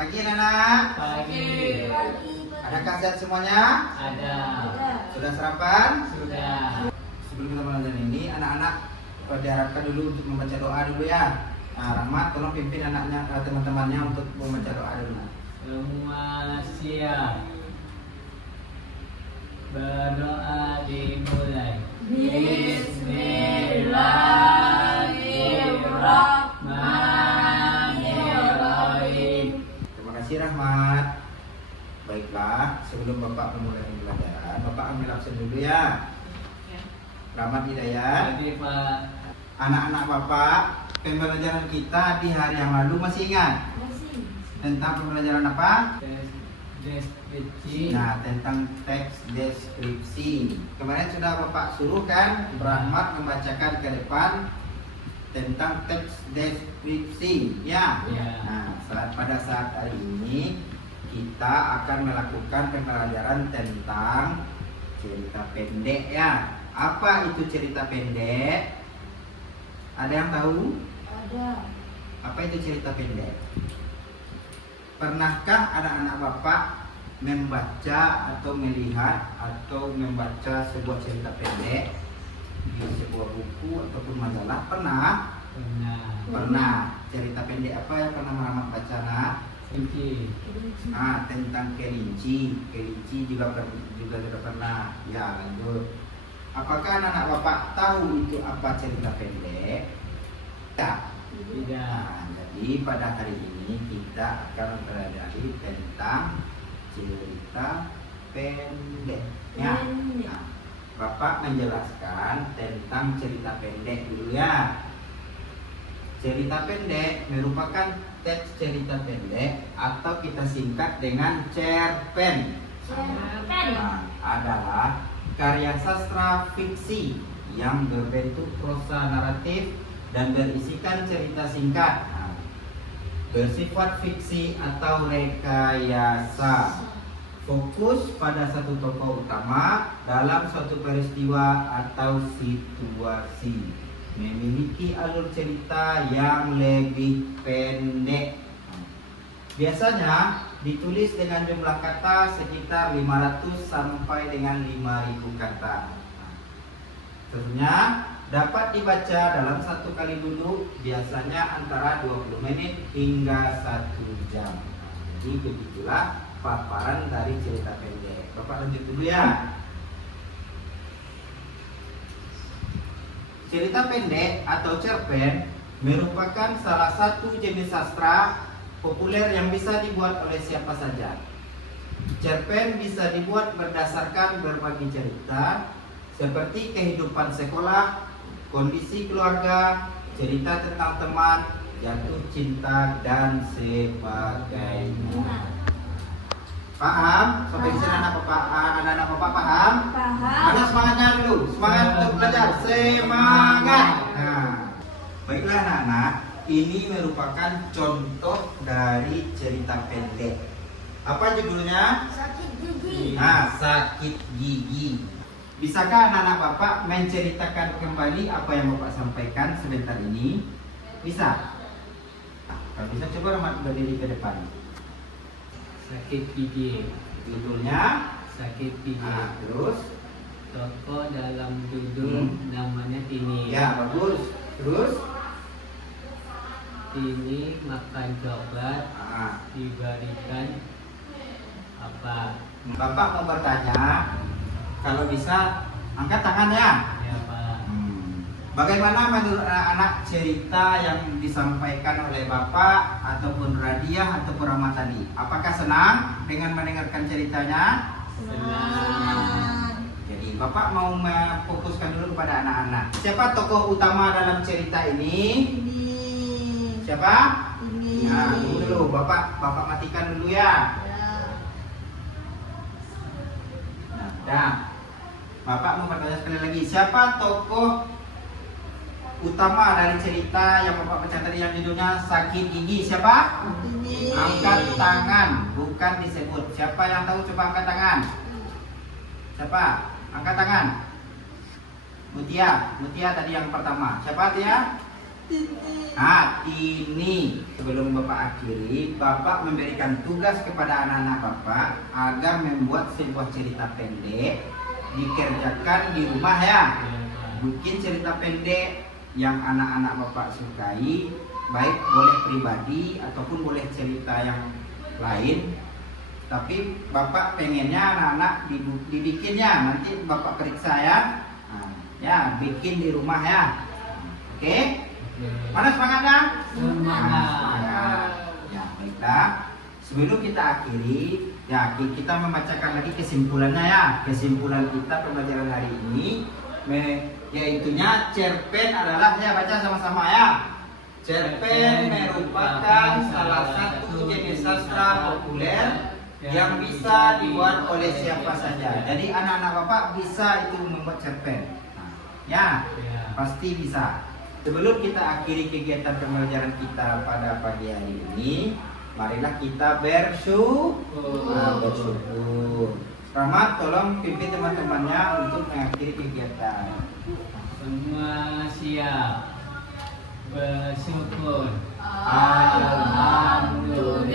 pagi anak-anak. Pagi. Adakah sehat semuanya? Ada. Sudah sarapan? Sudah. Sebelum kita belajar ini, anak-anak diharapkan dulu untuk membaca doa dulu ya. Nah, Rahmat tolong pimpin anaknya, teman-temannya untuk membaca doa dulu. Semua siap. Berdoa dimulai. Bismillahirrahmanirrahim. Terima kasih Rahmat. Baiklah, sebelum Bapak memulai pembelajaran, Bapak ambil absen dulu ya. Rahmat Hidayat. Jadi Pak, Anak-anak Bapak, pembelajaran kita di hari yang lalu masih ingat? Tentang pembelajaran apa? deskripsi. Nah, tentang teks deskripsi. Kemarin sudah Bapak suruh kan Rahmat membacakan ke depan tentang teks deskripsi, ya. Ya. Nah, pada saat hari ini kita akan melakukan pembelajaran tentang cerita pendek ya. Apa itu cerita pendek? Ada yang tahu? Ada. Apa itu cerita pendek? Pernahkah anak-anak Bapak membaca atau melihat atau membaca sebuah cerita pendek di sebuah buku ataupun majalah? Pernah? Pernah. Pernah. Cerita pendek apa yang pernah Rahmat baca, nak? Kunci. Tentang kelinci. Kelinci juga sudah pernah. Ya, lanjut. Apakah anak-anak Bapak tahu itu apa cerita pendek? Ya. Tidak. Nah, jadi pada hari ini kita akan mempelajari tentang cerita pendek. Ya. Nah, Bapak menjelaskan tentang cerita pendek dulu ya. Cerita pendek merupakan teks cerita pendek atau kita singkat dengan cerpen. Nah, adalah karya sastra fiksi yang berbentuk prosa naratif dan berisikan cerita singkat. Nah, bersifat fiksi atau rekayasa, fokus pada satu tokoh utama dalam suatu peristiwa atau situasi, memiliki alur cerita yang lebih pendek. Biasanya ditulis dengan jumlah kata sekitar 500 sampai dengan 5000 kata. Tentunya dapat dibaca dalam satu kali duduk, biasanya antara 20 menit hingga 1 jam. Jadi begitulah paparan dari cerita pendek. Bapak lanjut dulu ya. Cerita pendek atau cerpen merupakan salah satu jenis sastra populer yang bisa dibuat oleh siapa saja. Cerpen bisa dibuat berdasarkan berbagai cerita seperti kehidupan sekolah, kondisi keluarga, cerita tentang teman, jatuh cinta, dan sebagainya. Paham? Sampai di sini anak-anak Bapak paham? Paham. Ada semangatnya dulu, semangat untuk belajar, semangat. Nah, baiklah anak-anak, ini merupakan contoh dari cerita pendek. Apa judulnya? Sakit gigi. Nah, sakit gigi. Bisakah anak-anak Bapak menceritakan kembali apa yang Bapak sampaikan sebentar ini? Bisa? Kalau bisa coba Rahmat berdiri ke depan. Sakit gigi. Judulnya? Sakit gigi. Nah, terus? Tokoh dalam judul namanya Tini. Ya, bagus. Terus? Tini makan coklat Nah, diberikan apa? Bapak mau bertanya, kalau bisa angkat tangan ya. Ya Pak. Bagaimana menurut anak-anak cerita yang disampaikan oleh Bapak ataupun Radiah ataupun Rahmat tadi? Apakah senang dengan mendengarkan ceritanya? Senang. Jadi Bapak mau memfokuskan dulu kepada anak-anak. Siapa tokoh utama dalam cerita ini? Ini. Siapa? Ini. Nah, tunggu dulu. Bapak matikan dulu ya. Nah, Bapak mau bertanya sekali lagi. Siapa tokoh utama dari cerita yang Bapak baca tadi yang judulnya Sakit Gigi? Siapa? Ini. Angkat tangan, bukan disebut. Siapa yang tahu coba angkat tangan? Siapa? Angkat tangan. Mutia tadi yang pertama. Siapa dia? Tini. Sebelum Bapak akhiri, Bapak memberikan tugas kepada anak-anak Bapak agar membuat sebuah cerita pendek dikerjakan di rumah ya. Bikin cerita pendek yang anak-anak Bapak sukai, baik boleh pribadi ataupun boleh cerita yang lain. Tapi Bapak pengennya anak-anak dibikinnya, nanti Bapak periksa ya. Nah, ya, bikin di rumah ya. Oke? Mana semangatnya? Semangat. Ya, baiklah. Sebelum kita akhiri, ya kita membacakan lagi kesimpulannya ya. Kesimpulan kita pembelajaran hari ini, yaitunya cerpen adalah, ya baca sama-sama ya. Cerpen merupakan salah satu jenis sastra populer yang bisa dibuat oleh siapa saja. Jadi anak-anak Bapak bisa itu membuat cerpen. Nah, ya, pasti bisa. Sebelum kita akhiri kegiatan pembelajaran kita pada pagi hari ini, marilah kita bersyukur. Rahmat, tolong pimpin teman-temannya untuk mengakhiri kegiatan. Semua siap. Bersyukur. Alhamdulillah.